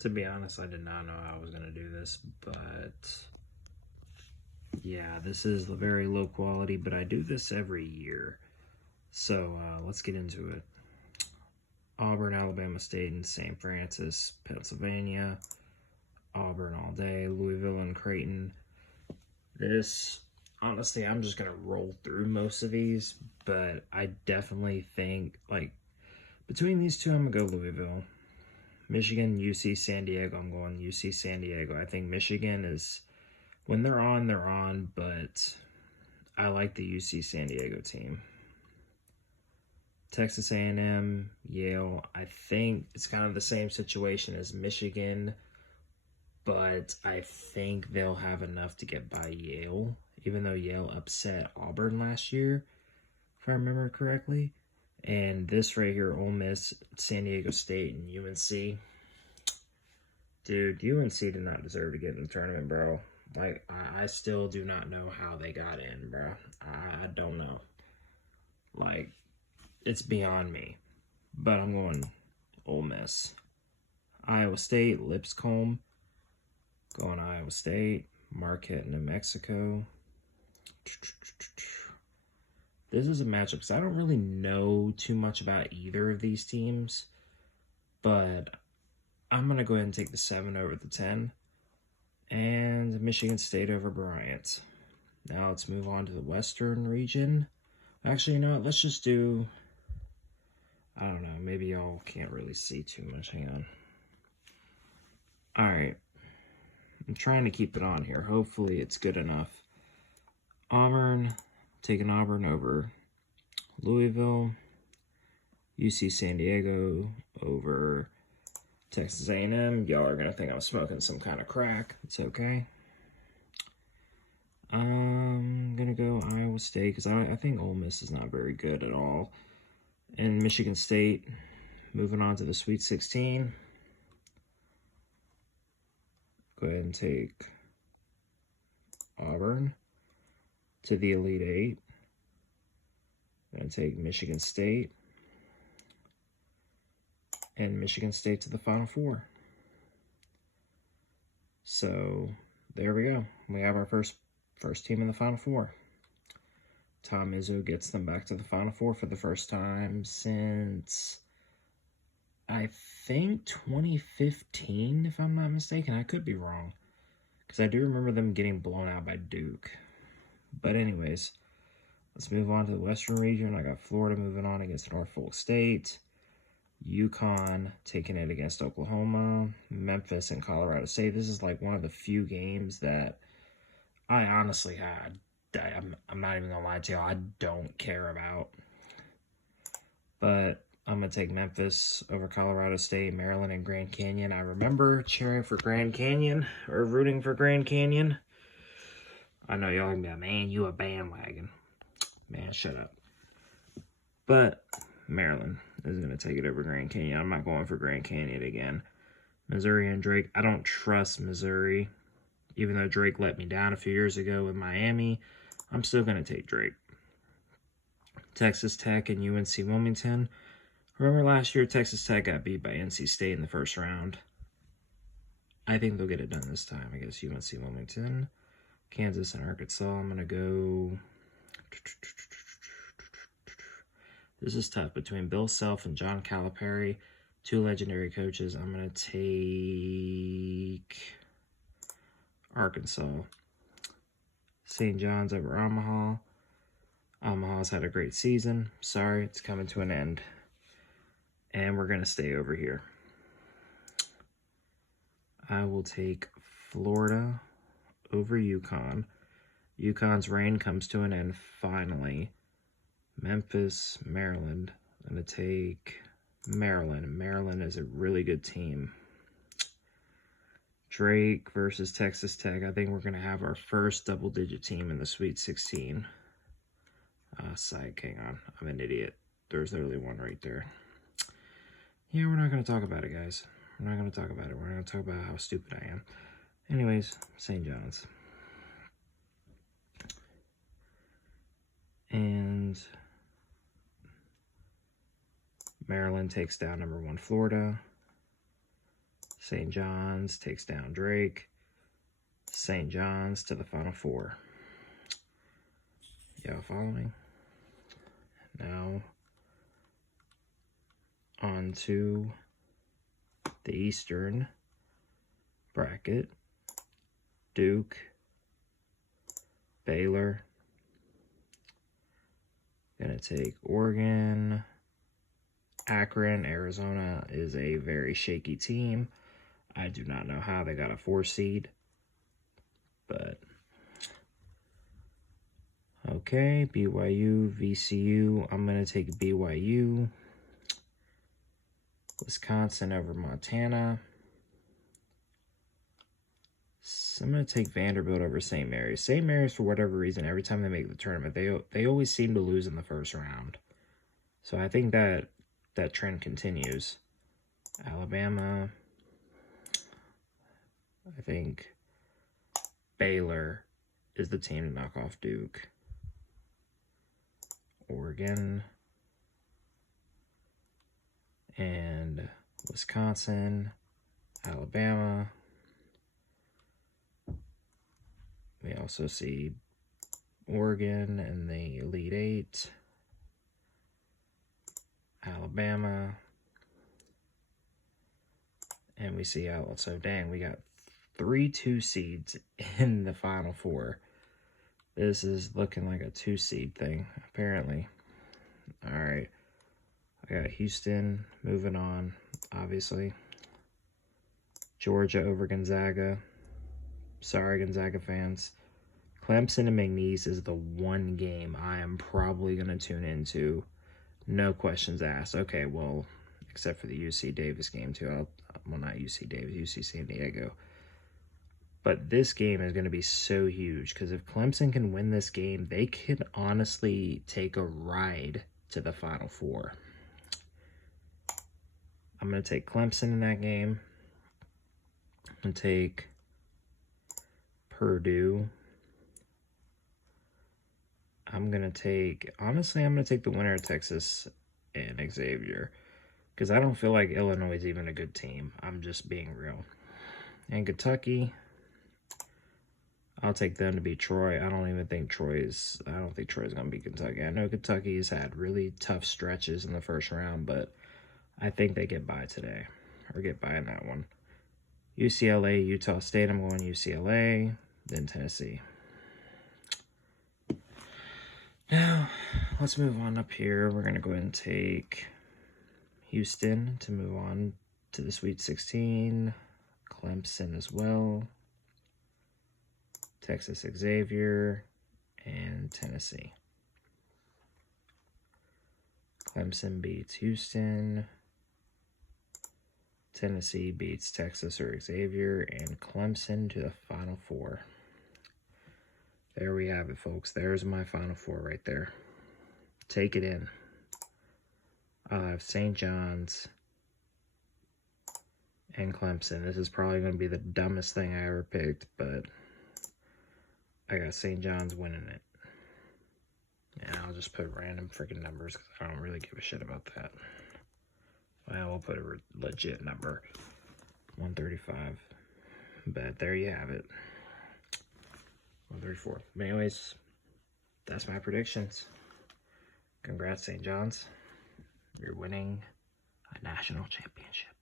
To be honest, I did not know I was going to do this, but yeah, this is very low quality, but I do this every year. So let's get into it. Auburn, Alabama State, and St. Francis, Pennsylvania. Auburn all day. Louisville and Creighton. This, honestly, I'm just going to roll through most of these, but I definitely think, like, between these two, I'm going to go Louisville. Michigan, UC San Diego. I'm going UC San Diego. I think Michigan is, when they're on, but I like the UC San Diego team. Texas A&M, Yale. I think it's kind of the same situation as Michigan, but I think they'll have enough to get by Yale, even though Yale upset Auburn last year, if I remember correctly. And this right here, Ole Miss, San Diego State, and UNC. Dude, UNC did not deserve to get in the tournament, bro. Like, I still do not know how they got in, bro. I don't know. Like, it's beyond me. But I'm going Ole Miss. Iowa State, Lipscomb. Going Iowa State. Marquette, New Mexico. This is a matchup because I don't really know too much about either of these teams. But I'm going to go ahead and take the 7 over the 10. And Michigan State over Bryant. Now let's move on to the Western region. Actually, you know what? Let's just do... I don't know. Maybe y'all can't really see too much. Hang on. Alright. I'm trying to keep it on here. Hopefully it's good enough. Auburn. Taking Auburn over Louisville. UC San Diego over Texas A&M. Y'all are going to think I'm smoking some kind of crack. It's okay. I'm going to go Iowa State because I think Ole Miss is not very good at all. And Michigan State, moving on to the Sweet 16. Go ahead and take Auburn to the Elite Eight. Going to take Michigan State. And Michigan State to the Final Four. So, there we go. We have our first team in the Final Four. Tom Izzo gets them back to the Final Four for the first time since, I think, 2015, if I'm not mistaken. I could be wrong, because I do remember them getting blown out by Duke. But anyways, let's move on to the Western region. I got Florida moving on against Norfolk State. UConn taking it against Oklahoma. Memphis and Colorado State. This is like one of the few games that I honestly had. I'm not even going to lie to you, I don't care about. But I'm going to take Memphis over Colorado State, Maryland, and Grand Canyon. I remember cheering for Grand Canyon, or rooting for Grand Canyon. I know y'all going to be like, man, you a bandwagon. Man, shut up. But Maryland is going to take it over Grand Canyon. I'm not going for Grand Canyon again. Missouri and Drake. I don't trust Missouri. Even though Drake let me down a few years ago with Miami, I'm still going to take Drake. Texas Tech and UNC Wilmington. Remember last year, Texas Tech got beat by NC State in the first round. I think they'll get it done this time against UNC Wilmington. Kansas and Arkansas. I'm going to go... This is tough between Bill Self and John Calipari, two legendary coaches. I'm going to take Arkansas. St. John's over Omaha. Omaha's had a great season. Sorry, it's coming to an end. And we're going to stay over here. I will take Florida over UConn. UConn's reign comes to an end finally. Memphis, Maryland. I'm going to take Maryland. Maryland is a really good team. Drake versus Texas Tech. I think we're going to have our first double-digit team in the Sweet 16. Psych, hang on. I'm an idiot. There's literally one right there. Yeah, we're not going to talk about it, guys. We're not going to talk about it. We're going to talk about how stupid I am. Anyways, St. John's. And Maryland takes down number 1 Florida. St. John's takes down Drake. St. John's to the Final Four. Y'all following? Now, on to the Eastern bracket. Duke, Baylor. Gonna take Oregon, Akron. Arizona is a very shaky team. I do not know how they got a 4 seed, but okay. BYU, VCU. I'm gonna take BYU. Wisconsin over Montana. So I'm going to take Vanderbilt over St. Mary's. St. Mary's, for whatever reason, every time they make the tournament, they always seem to lose in the first round. So I think that trend continues. Alabama. I think Baylor is the team to knock off Duke. Oregon. And Wisconsin. Alabama. We also see Oregon in the Elite Eight, Alabama, and we see out. So dang, we got 3 2 seeds in the Final Four. This is looking like a 2 seed thing, apparently. All right, I got Houston moving on, obviously. Georgia over Gonzaga. Sorry, Gonzaga fans. Clemson and McNeese is the one game I am probably going to tune into. No questions asked. Okay, well, except for the UC Davis game, too. Well, not UC Davis, UC San Diego. But this game is going to be so huge because if Clemson can win this game, they could honestly take a ride to the Final Four. I'm going to take Clemson in that game. I'm going to take Purdue. I'm going to take the winner of Texas and Xavier because I don't feel like Illinois is even a good team. I'm just being real. And Kentucky, I'll take them to beat Troy. I don't think Troy's going to beat Kentucky. I know Kentucky has had really tough stretches in the first round, but I think they get by today or get by in that one. UCLA, Utah State, I'm going UCLA, then Tennessee. Now, let's move on up here. We're going to go ahead and take Houston to move on to the Sweet 16. Clemson as well. Texas Xavier and Tennessee. Clemson beats Houston. Tennessee beats Texas or Xavier, and Clemson to the Final Four. There we have it, folks. There's my Final Four right there. Take it in. I'll have St. John's and Clemson. This is probably going to be the dumbest thing I ever picked, but I got St. John's winning it. And I'll just put random freaking numbers because I don't really give a shit about that. Well, we'll put a legit number, 135. But there you have it, 134. But anyways, that's my predictions. Congrats, St. John's. You're winning a national championship.